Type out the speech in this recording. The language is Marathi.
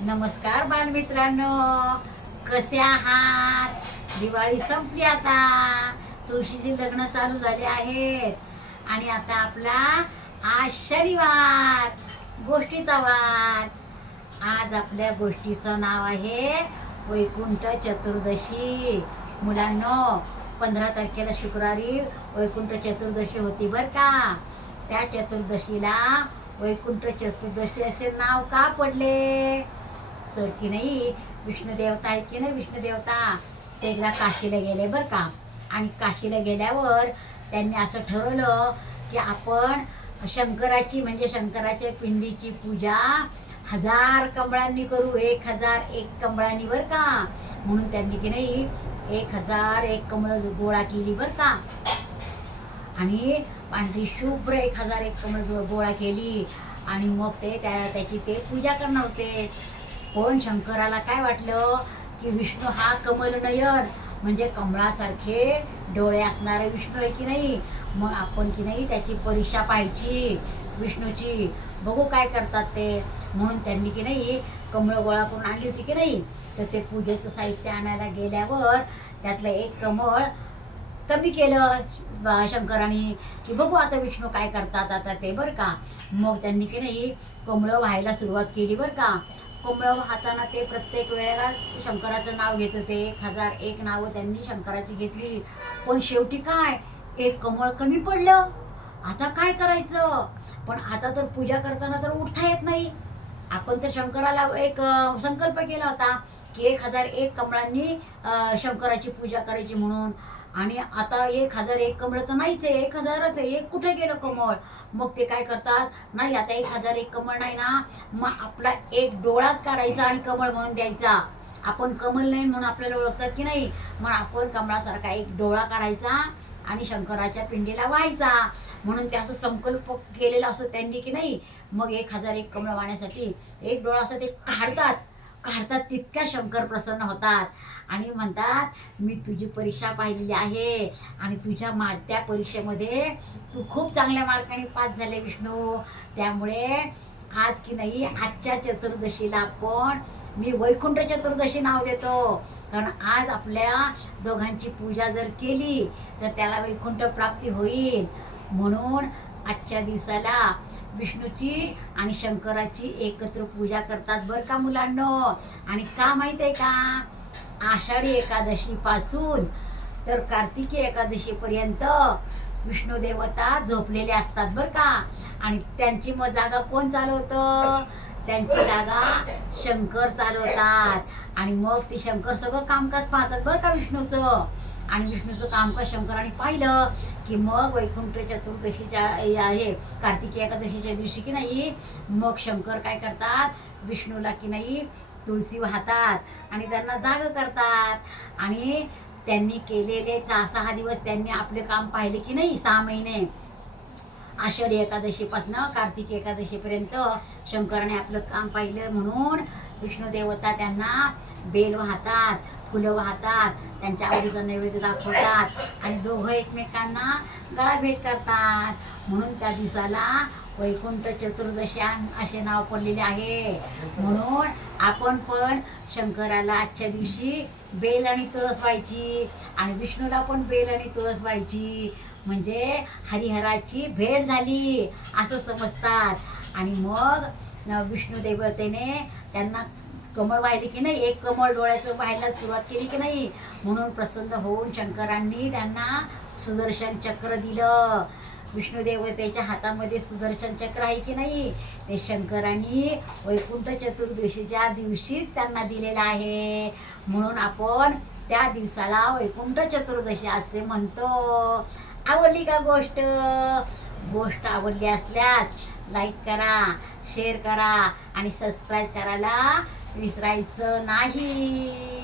नमस्कार बालमित्रांनो, कसे आहात? दिवाळी संपली आता, तुळशीची लग्न चालू झाले आहेत आणि आता आपला आज शनिवार, गोष्टीचा वार. आज आपल्या गोष्टीचं नाव आहे वैकुंठ चतुर्दशी. मुलांनो, 15 तारखेला शुक्रवारी वैकुंठ चतुर्दशी होती बरं का. त्या चतुर्दशीला वैकुंठ चतुर्दशी असे नाव का पडले? तर की नाही, विष्णू देवता आहेत की नाही, विष्णू देवता ते एकदा काशीला गेले बरं का. आणि काशीला गेल्यावर त्यांनी असं ठरवलं की आपण शंकराची म्हणजे शंकराच्या पिंडीची पूजा 1000 कमळांनी करू. 1001 कमळांनी बरं का. म्हणून त्यांनी की नाही 1001 कमळं गोळा केली बरं का. आणि पांढरी शुभ्र 1001 कमळ गोळा केली आणि मग त्याची ते पूजा करणार होते. पण शंकराला काय वाटलं की विष्णू हा कमल नयन म्हणजे कमळासारखे डोळे असणारे विष्णू आहे की नाही. मग आपण की नाही त्याची परीक्षा पाहायची विष्णूची, बघू काय करतात ते. म्हणून त्यांनी की नाही कमळ गोळा करून आणली होती की नाही. तर ते पूजेचं साहित्य आणायला गेल्यावर त्यातलं एक कमळ कमी केलं शंकराने की बघू आता विष्णू काय करतात आता ते बरं का. मग त्यांनी की नाही कमळं व्हायला सुरुवात केली बरं का. कमळं वाहताना ते प्रत्येक वेळेला शंकराचं नाव घेत होते. 1001 नावं त्यांनी शंकराची घेतली. पण शेवटी काय, एक कमळ कमी पडलं. आता काय करायचं? पण आता तर पूजा करताना तर उठता येत नाही. आपण तर शंकराला एक संकल्प केला होता की 1001 कमळांनी शंकराची पूजा करायची म्हणून. आणि आता 1001 कमळ तर नाहीच आहे, 1000च आहे. एक कुठे गेलं कमळ? मग ते काय करतात, नाही आता 1001 कमळ नाही ना, मग आपला एक डोळाच काढायचा आणि कमळ म्हणून द्यायचा. आपण कमल नाही म्हणून आपल्याला ओळखतात की नाही. मग आपण कमळासारखा एक डोळा काढायचा आणि शंकराच्या पिंडीला व्हायचा. म्हणून ते असं संकल्प केलेला असतो त्यांनी की नाही. मग 1001 कमळ वाहण्यासाठी एक डोळा असं ते काढतात तितक्या शंकर प्रसन्न होतात आणि म्हणतात, मी तुझी परीक्षा पाहिलेली आहे आणि त्या परीक्षेमध्ये तू खूप चांगल्या मार्काने पास झाले विष्णू. त्यामुळे आज की नाही आजच्या चतुर्दशीला मी वैकुंठ चतुर्दशी नाव देतो. कारण आज आपल्या दोघांची पूजा जर केली तर त्याला वैकुंठ प्राप्ती होईल. म्हणून आजच्या दिवसाला विष्णूची आणि शंकराची एकत्र पूजा करतात बरं का मुलांनो. आणि का माहित आहे का, आषाढी एकादशी पासून तर कार्तिकी एकादशी पर्यंत विष्णू देवता झोपलेले असतात बरं का. आणि त्यांची मग जागा कोण चालवतं? त्यांची जागा शंकर चालवतात. आणि मग ते शंकर सगळं कामकाज पाहतात बरं का विष्णूचं. आणि विष्णूचं कामकाज शंकराने पाहिलं की मग वैकुंठ चतुर्दशीच्या आहे कार्तिकी एकादशीच्या दिवशी की नाही, मग शंकर काय करतात, विष्णूला की नाही तुळशी वाहतात आणि त्यांना जाग करतात. आणि त्यांनी केलेले 6 दिवस त्यांनी आपले काम पाहिले की नाही. 6 महिने आषाढी एकादशीपासून कार्तिकी एकादशीपर्यंत शंकराने आपलं काम पाहिलं. म्हणून विष्णू देवता त्यांना बेल वाहतात, फुलं वाहतात, त्यांच्या आवडीचा नैवेद्य दाखवतात आणि दोघं एकमेकांना गळा भेट करतात. म्हणून त्या दिवसाला वैकुंठ चतुर्दशी असे नाव पडलेले आहे. म्हणून आपण पण शंकराला आजच्या दिवशी बेल आणि तुळस व्हायची आणि विष्णूला पण बेल आणि तुळस व्हायची म्हणजे हरिहराची भेट झाली असं समजतात. आणि मग विष्णू देवतेने त्यांना कमळ वाहिले की नाही, एक कमळ डोळ्याचं व्हायला सुरुवात केली की नाही. म्हणून प्रसन्न होऊन शंकरांनी त्यांना सुदर्शन चक्र दिलं. विष्णू देवतेच्या हातामध्ये सुदर्शन चक्र आहे की नाही, ते शंकरांनी वैकुंठ चतुर्दशीच्या दिवशीच त्यांना दिलेलं आहे. म्हणून आपण त्या दिवसाला वैकुंठ चतुर्दशी असे म्हणतो. आवडली का गोष्ट आवडली असल्यास लाईक करा, शेअर करा आणि सबस्क्राईब करायला विसरायचं नाही.